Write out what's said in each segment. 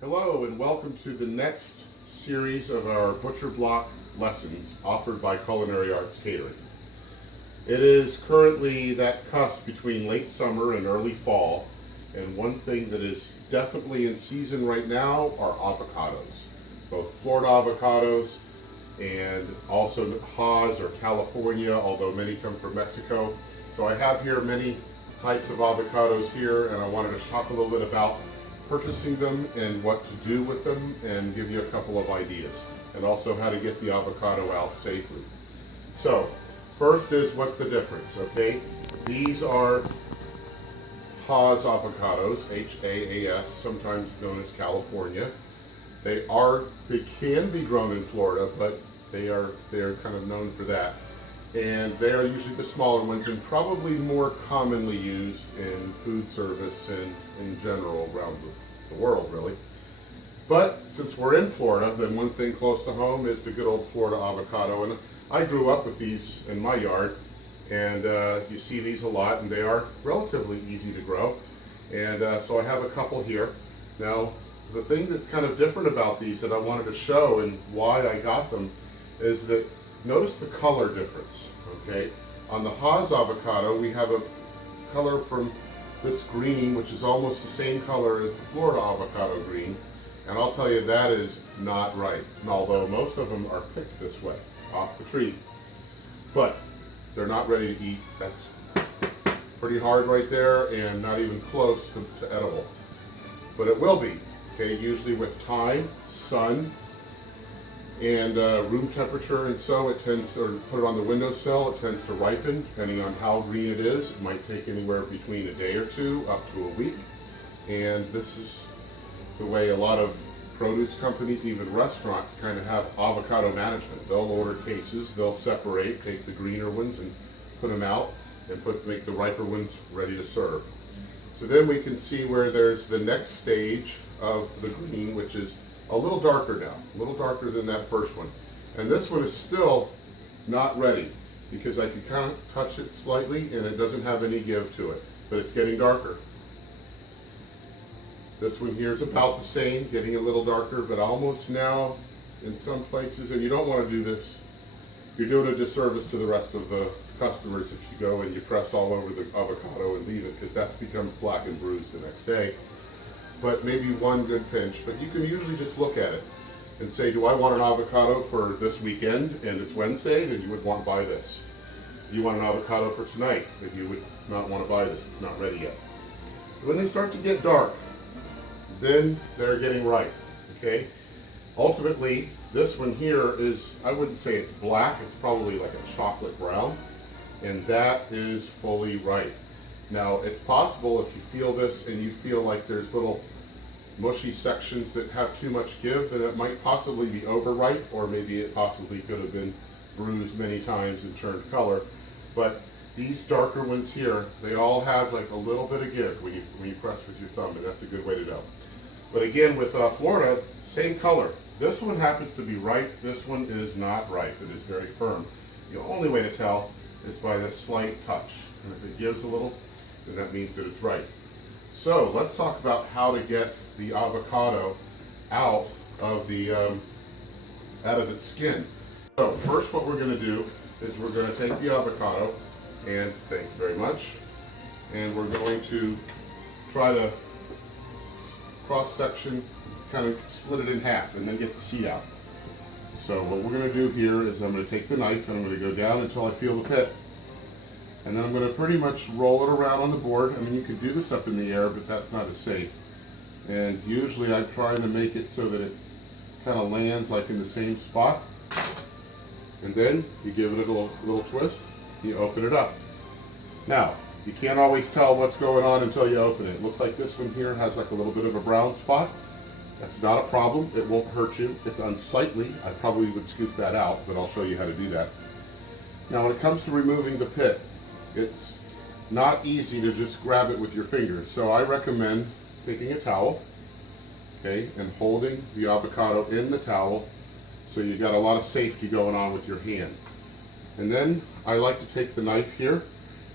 Hello and welcome to the next series of our butcher block lessons offered by Culinary Arts Catering. It is currently that cusp between late summer and early fall, and one thing that is definitely in season right now are avocados. Both Florida avocados and also Hass or California, although many come from Mexico. So I have here many types of avocados here, and I wanted to talk a little bit about purchasing them and what to do with them and give you a couple of ideas, and also how to get the avocado out safely. So first is, what's the difference? Okay, these are Hass avocados, H-A-A-S, sometimes known as California. They can be grown in Florida, but they are kind of known for that. And they are usually the smaller ones and probably more commonly used in food service and in general around the world, really. But since we're in Florida, then one thing close to home is the good old Florida avocado. And I grew up with these in my yard, and you see these a lot, and they are relatively easy to grow. And so I have a couple here. Now, the thing that's kind of different about these that I wanted to show and why I got them is that notice the color difference, okay? On the Hass avocado, we have a color from this green, which is almost the same color as the Florida avocado green, and I'll tell you that is not right. And although most of them are picked this way, off the tree, but they're not ready to eat. That's pretty hard right there and not even close to edible. But it will be, okay? Usually with time, sun, and room temperature, and so it tends to, or put it on the windowsill, it tends to ripen depending on how green it is. It might take anywhere between a day or two up to a week. And this is the way a lot of produce companies, even restaurants, kind of have avocado management. They'll order cases, they'll separate, take the greener ones and put them out, and make the riper ones ready to serve. So then we can see where there's the next stage of the green, which is a little darker now, a little darker than that first one. And this one is still not ready because I can kind of touch it slightly and it doesn't have any give to it, but it's getting darker. This one here is about the same, getting a little darker, but almost now in some places, and you don't want to do this, you're doing a disservice to the rest of the customers if you go and you press all over the avocado and leave it, because that becomes black and bruised the next day. But maybe one good pinch, but you can usually just look at it and say, do I want an avocado for this weekend and it's Wednesday? Then you would want to buy this. You want an avocado for tonight? Then you would not want to buy this, it's not ready yet. When they start to get dark, then they're getting ripe, okay? Ultimately, this one here is, I wouldn't say it's black, it's probably like a chocolate brown, and that is fully ripe. Now, it's possible if you feel this and you feel like there's little mushy sections that have too much give, then it might possibly be overripe, or maybe it possibly could have been bruised many times and turned color. But these darker ones here, they all have like a little bit of give when you press with your thumb, and that's a good way to know. But again, with Florida, same color. This one happens to be ripe, this one is not ripe, it is very firm. The only way to tell is by this slight touch, and if it gives a little, then that means that it's right. So let's talk about how to get the avocado out of its skin. So first, what we're going to do is we're going to take the avocado, and thank you very much, and we're going to try to cross section, kind of split it in half, and then get the seed out. So what we're going to do here is I'm going to take the knife and I'm going to go down until I feel the pit. And then I'm going to pretty much roll it around on the board. I mean, you could do this up in the air, but that's not as safe. And usually I'm trying to make it so that it kind of lands like in the same spot. And then you give it a little twist, you open it up. Now, you can't always tell what's going on until you open it. It looks like this one here has like a little bit of a brown spot. That's not a problem, it won't hurt you. It's unsightly, I probably would scoop that out, but I'll show you how to do that. Now when it comes to removing the pit, it's not easy to just grab it with your fingers. So I recommend taking a towel, okay, and holding the avocado in the towel so you got a lot of safety going on with your hand. And then I like to take the knife here,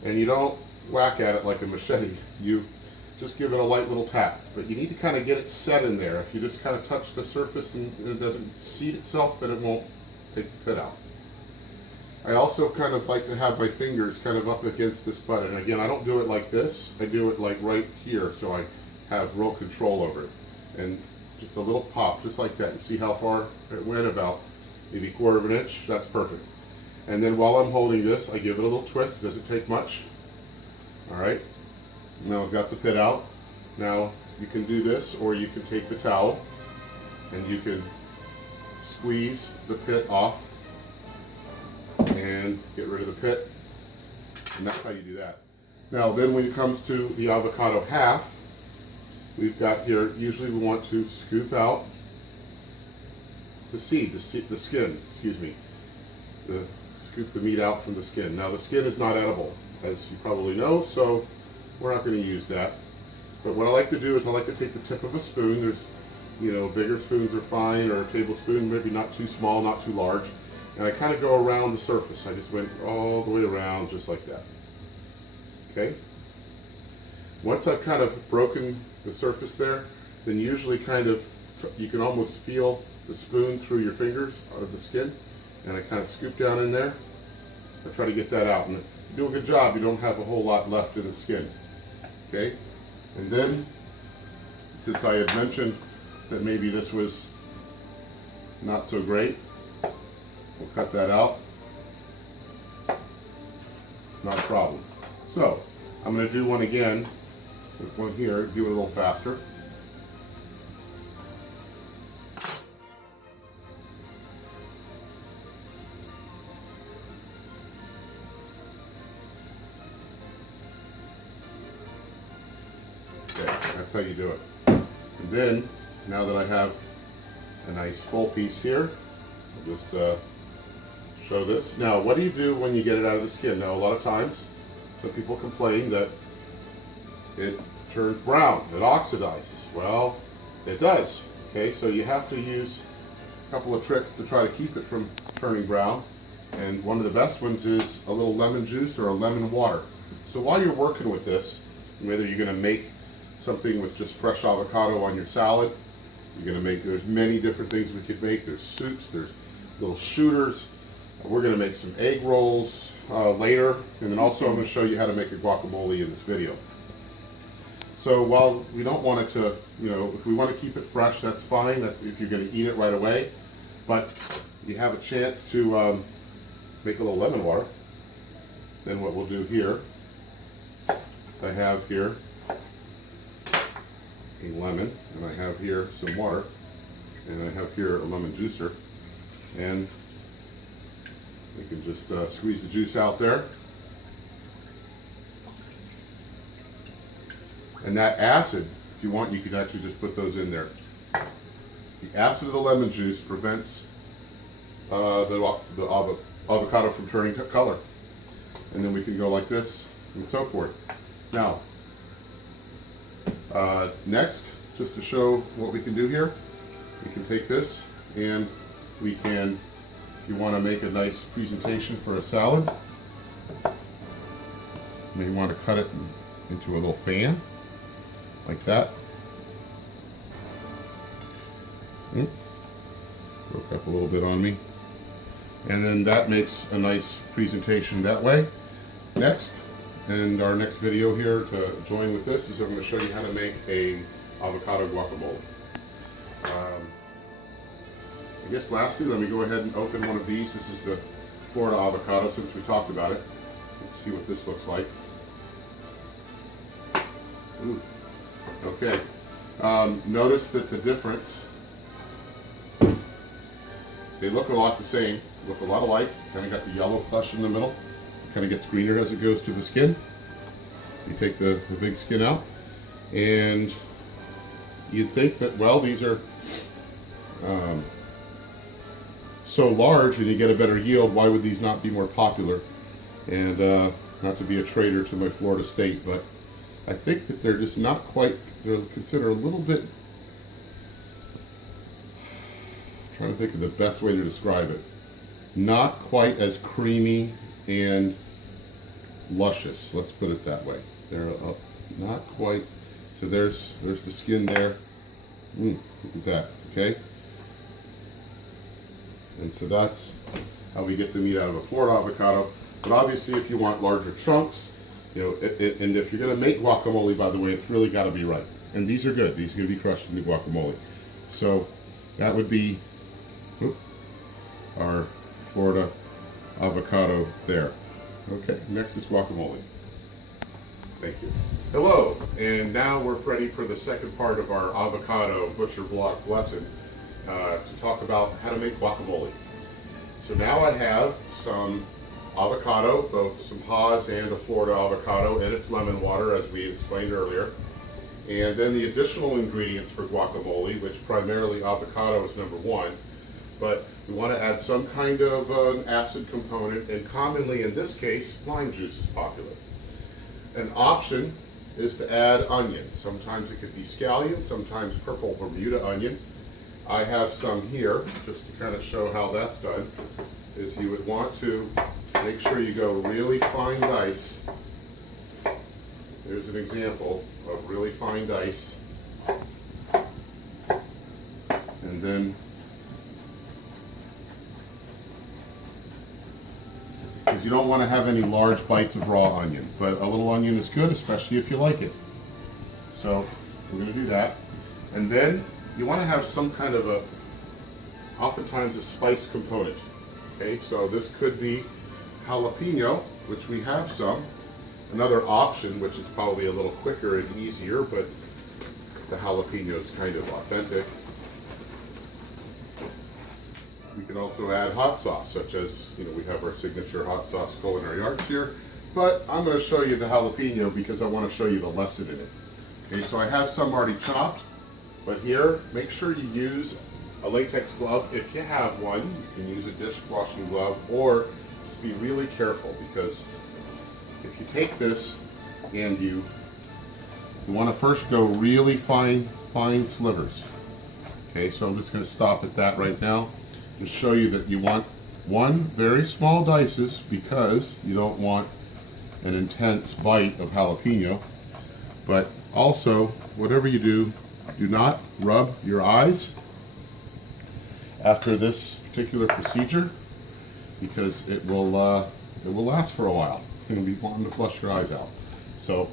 and you don't whack at it like a machete. You just give it a light little tap. But you need to kind of get it set in there. If you just kind of touch the surface and it doesn't seat itself, then it won't take the pit out. I also kind of like to have my fingers kind of up against this button. Again, I don't do it like this. I do it like right here, so I have real control over it. And just a little pop, just like that. You see how far it went? About maybe 1/4 of an inch. That's perfect. And then while I'm holding this, I give it a little twist. It doesn't take much. All right. Now I've got the pit out. Now you can do this, or you can take the towel and you can squeeze the pit off and get rid of the pit. And that's how you do that. Now then, when it comes to the avocado half, we've got here, usually we want to scoop out the seed, the skin, excuse me. Scoop the meat out from the skin. Now the skin is not edible, as you probably know, so we're not going to use that. But what I like to do is I like to take the tip of a spoon. There's, bigger spoons are fine, or a tablespoon, maybe not too small, not too large. And I kind of go around the surface. I just went all the way around, just like that. Okay? Once I've kind of broken the surface there, then usually you can almost feel the spoon through your fingers out of the skin. And I kind of scoop down in there. I try to get that out. And you do a good job. You don't have a whole lot left in the skin. Okay? And then, since I had mentioned that maybe this was not so great, we'll cut that out. Not a problem. So, I'm going to do one again. There's one here. Do it a little faster. Okay, that's how you do it. And then, now that I have a nice full piece here, I'll just show this. Now, what do you do when you get it out of the skin? Now, a lot of times, some people complain that it turns brown, it oxidizes. Well, it does. Okay, so you have to use a couple of tricks to try to keep it from turning brown. And one of the best ones is a little lemon juice or a lemon water. So while you're working with this, whether you're going to make something with just fresh avocado on your salad, you're going to make, there's many different things we could make. There's soups, there's little shooters. We're going to make some egg rolls later, and then also I'm going to show you how to make a guacamole in this video. So while we don't want it to, if we want to keep it fresh, that's fine. That's if you're going to eat it right away. But you have a chance to make a little lemon water. Then what we'll do here, I have here a lemon, and I have here some water, and I have here a lemon juicer, and you can just squeeze the juice out there. And that acid, if you want, you can actually just put those in there. The acid of the lemon juice prevents the avocado from turning color. And then we can go like this and so forth. Now, next, just to show what we can do here, we can take this and we can, if you want to make a nice presentation for a salad, you may want to cut it into a little fan, like that. Broke up a little bit on me. And then that makes a nice presentation that way. Next, and our next video here to join with this is I'm going to show you how to make a avocado guacamole. I guess lastly, let me go ahead and open one of these. This is the Florida avocado, since we talked about it. Let's see what this looks like. Ooh. Okay. Notice that the difference, they look a lot the same, look a lot alike. Kind of got the yellow flesh in the middle. It kind of gets greener as it goes to the skin. You take the big skin out, and you'd think that, well, these are so large and you get a better yield, why would these not be more popular? And not to be a traitor to my Florida state, but I think that they're just not quite, they're considered a little bit, I'm trying to think of the best way to describe it, not quite as creamy and luscious, let's put it that way. They're not quite, So there's the skin there. Look at that, okay? And so that's how we get the meat out of a Florida avocado. But obviously if you want larger chunks, you know, and if you're gonna make guacamole, by the way, it's really gotta be right. And these are good, these are gonna be crushed in the guacamole. So that would be our Florida avocado there. Okay, next is guacamole. Thank you. Hello, and now we're ready for the second part of our avocado butcher block lesson to talk about how to make guacamole. So now I have some avocado, both some Haas and a Florida avocado, and its lemon water, as we explained earlier. And then the additional ingredients for guacamole, which primarily avocado is number one, but we want to add some kind of an acid component, and commonly in this case, lime juice is popular. An option is to add onion. Sometimes it could be scallion, sometimes purple Bermuda onion. I have some here, just to kind of show how that's done, is you would want to make sure you go really fine dice. There's an example of really fine dice. And then, because you don't want to have any large bites of raw onion, but a little onion is good, especially if you like it. So we're going to do that. And then you want to have some kind of oftentimes a spice component. Okay, so this could be jalapeno, which we have some. Another option, which is probably a little quicker and easier, but the jalapeno is kind of authentic. We can also add hot sauce, such as, you know, we have our signature hot sauce culinary arts here, but I'm going to show you the jalapeno because I want to show you the lesson in it. Okay, so I have some already chopped, but here, make sure you use a latex glove. If you have one, you can use a dishwashing glove, or just be really careful, because if you take this and you want to first go really fine slivers. Okay, so I'm just going to stop at that right now and show you that you want one very small dices because you don't want an intense bite of jalapeno. But also, whatever you do, do not rub your eyes after this particular procedure, because it will last for a while. You're going to be wanting to flush your eyes out. So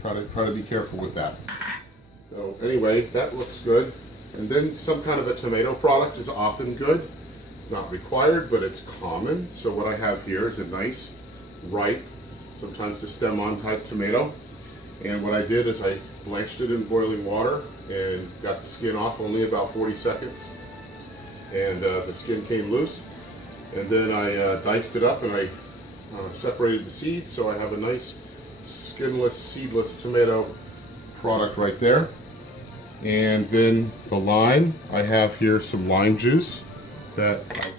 try to be careful with that. So anyway, that looks good. And then some kind of a tomato product is often good. It's not required, but it's common. So what I have here is a nice, ripe, sometimes the stem-on type tomato. And what I did is I blanched it in boiling water and got the skin off only about 40 seconds. And the skin came loose. And then I diced it up and I separated the seeds. So I have a nice skinless, seedless tomato product right there. And then the lime, I have here some lime juice that I took,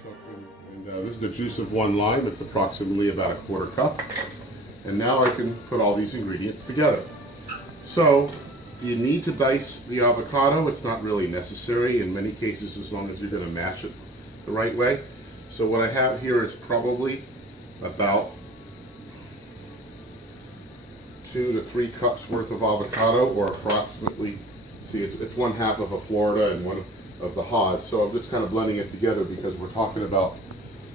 and this is the juice of one lime. It's approximately about a quarter cup. And now I can put all these ingredients together. So, do you need to dice the avocado? It's not really necessary in many cases, as long as you're going to mash it the right way. So what I have here is probably about 2 to 3 cups worth of avocado, or approximately, see, it's 1/2 of a Florida and 1 of the Haas. So I'm just kind of blending it together because we're talking about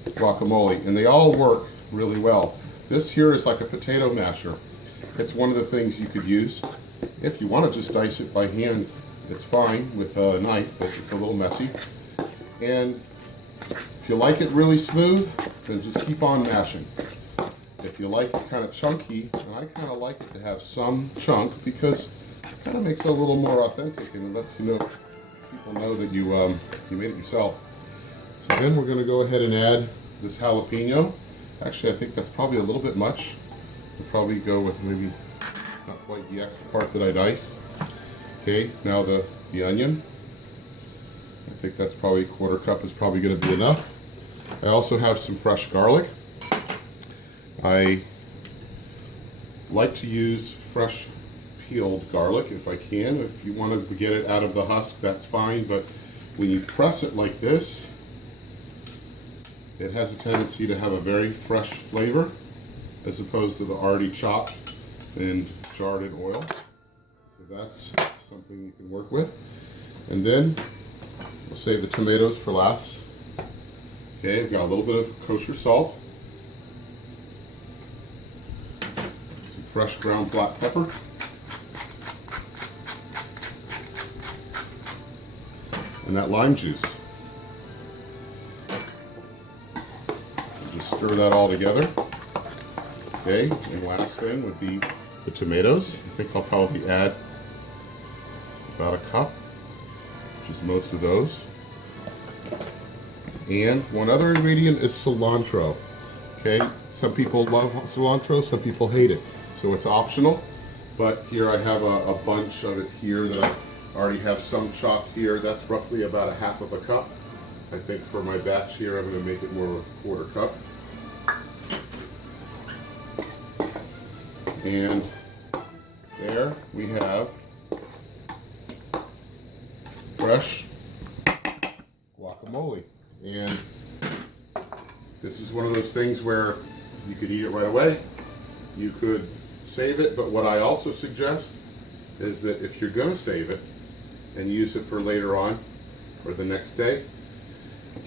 guacamole, and they all work really well. This here is like a potato masher. It's one of the things you could use. If you want to just dice it by hand, it's fine with a knife, but it's a little messy. And if you like it really smooth, then just keep on mashing. If you like it kind of chunky, and I kind of like it to have some chunk because it kind of makes it a little more authentic, and it lets you know, people know that you made it yourself. So then we're going to go ahead and add this jalapeno. Actually, I think that's probably a little bit much. We'll probably go with maybe not quite the extra part that I diced. Okay, now the onion. I think that's probably a quarter cup is probably going to be enough. I also have some fresh garlic. I like to use fresh peeled garlic if I can. If you want to get it out of the husk, that's fine, but when you press it like this, it has a tendency to have a very fresh flavor as opposed to the already chopped and jarred in oil. that's something you can work with. And then we'll save the tomatoes for last. Okay, I've got a little bit of kosher salt, some fresh ground black pepper, and that lime juice. Just stir that all together. Okay, and last then would be the tomatoes. I think I'll probably add about a cup, which is most of those. And one other ingredient is cilantro. Okay, some people love cilantro, some people hate it. So it's optional, but here I have a bunch of it here that I already have some chopped here. That's roughly about a half of a cup. I think for my batch here, I'm going to make it more of a quarter cup. And there we have fresh guacamole. And this is one of those things where you could eat it right away. You could save it, but what I also suggest is that if you're going to save it and use it for later on or the next day,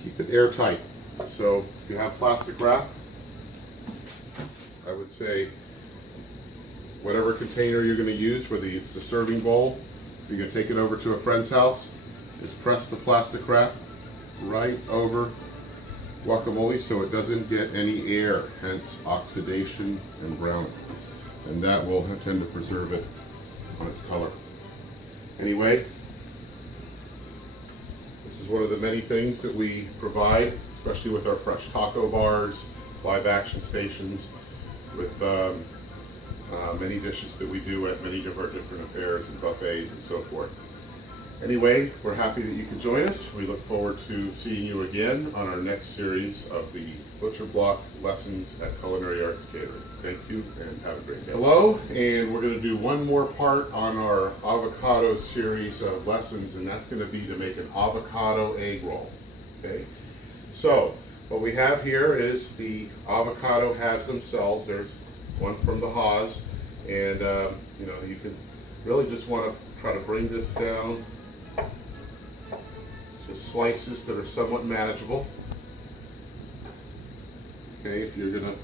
keep it airtight. So if you have plastic wrap, I would say whatever container you're going to use, whether it's the serving bowl, if you're going to take it over to a friend's house, just press the plastic wrap right over guacamole so it doesn't get any air, hence oxidation and browning. And that will tend to preserve it on its color. Anyway, this is one of the many things that we provide, especially with our fresh taco bars, live action stations, with many dishes that we do at many different affairs and buffets and so forth. Anyway, we're happy that you can join us. We look forward to seeing you again on our next series of the Butcher Block Lessons at Culinary Arts Catering. Thank you and have a great day. Hello, and we're going to do one more part on our avocado series of lessons, and that's going to be to make an avocado egg roll. Okay, so what we have here is the avocado halves themselves. There's one from the Haas, and you can really just want to try to bring this down to slices that are somewhat manageable. Okay, if you're gonna,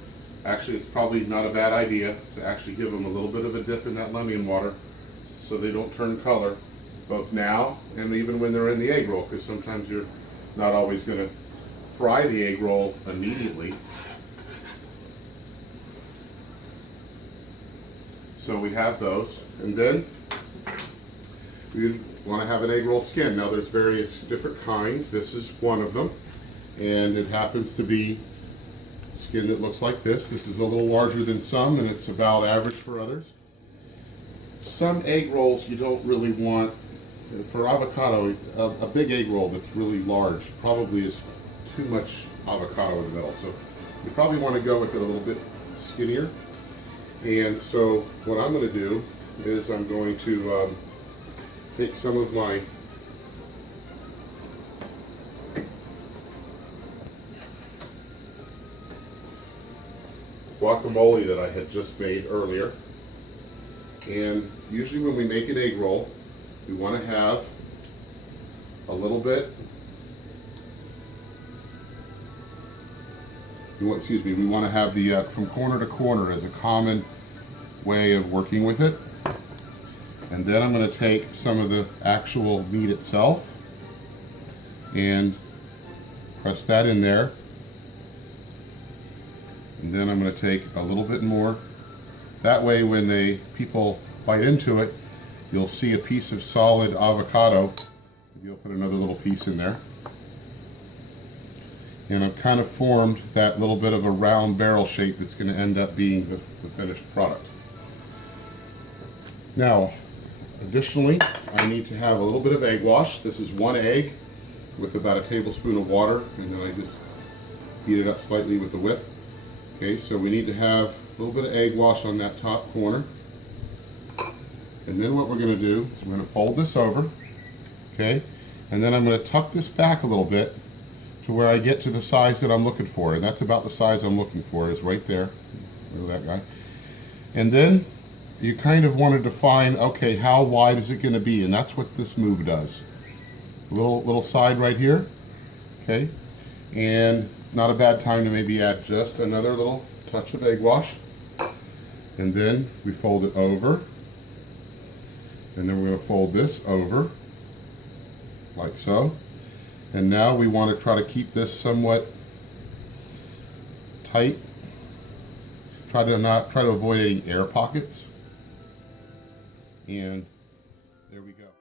actually it's probably not a bad idea to actually give them a little bit of a dip in that lemon water so they don't turn color, both now and even when they're in the egg roll, because sometimes you're not always gonna fry the egg roll immediately. So we have those, and then we want to have an egg roll skin. Now there's various different kinds. This is one of them, and it happens to be skin that looks like this. This is a little larger than some, and it's about average for others. Some egg rolls you don't really want. For avocado, a big egg roll that's really large probably is too much avocado in the middle. So you probably want to go with it a little bit skinnier. And so what I'm going to do is I'm going to take some of my guacamole that I had just made earlier. And usually when we make an egg roll, we want to have a little bit, we want to have the from corner to corner as a common way of working with it. And then I'm going to take some of the actual meat itself and press that in there. And then I'm going to take a little bit more. That way when people bite into it, you'll see a piece of solid avocado. You'll put another little piece in there. And I've kind of formed that little bit of a round barrel shape that's going to end up being the finished product. Now, additionally, I need to have a little bit of egg wash. This is one egg with about a tablespoon of water, and then I just beat it up slightly with the whip. Okay, so we need to have a little bit of egg wash on that top corner. And then what we're going to do is we're going to fold this over, okay, and then I'm going to tuck this back a little bit to where I get to the size that I'm looking for, and that's about the size I'm looking for, is right there. Look at that guy. And then you kind of want to define, okay, how wide is it going to be? And that's what this move does. Little side right here, okay? And it's not a bad time to maybe add just another little touch of egg wash. And then we fold it over. And then we're going to fold this over, like so. And now we want to try to keep this somewhat tight. Try to avoid any air pockets. And there we go.